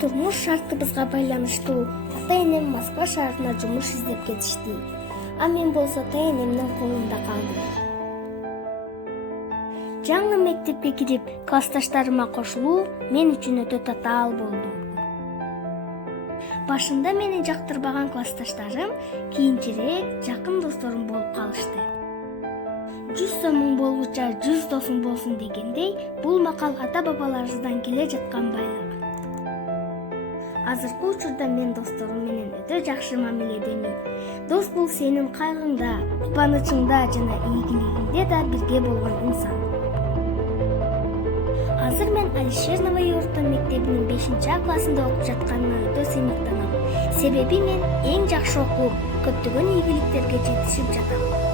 Турмуш шартыбызга байланыштуу ата-энем Москва шаарына жумуш издеп кетишти. А мен болсо ата-энемдин колунда калдым. Жаңы мектепке кирип, классташтарыма кошулуу мен үчүн өтө татаал болду. Башында мени жактырбаган классташтарым кийинчерээк жакын досторум болуп калышты. 100 сомуң болгуча 100 досуң болсун дегендей, бул макал ата-бабаларыбыздан келе жаткан байлык. Азыркы учурда мен досторум менен өтө жакшы мамиледемин. Дос бул сенин кайгыңда, кубанычыңда жана ийгилигиңде да бирге болгон инсан. Азыр мен Алишер Новый орто мектебинин 5 классында окуп жатканыма өтө сыймыктанам. Себеби мен эң жакшы окуп, көптөгөн ийгиликтерге жетишип жатам.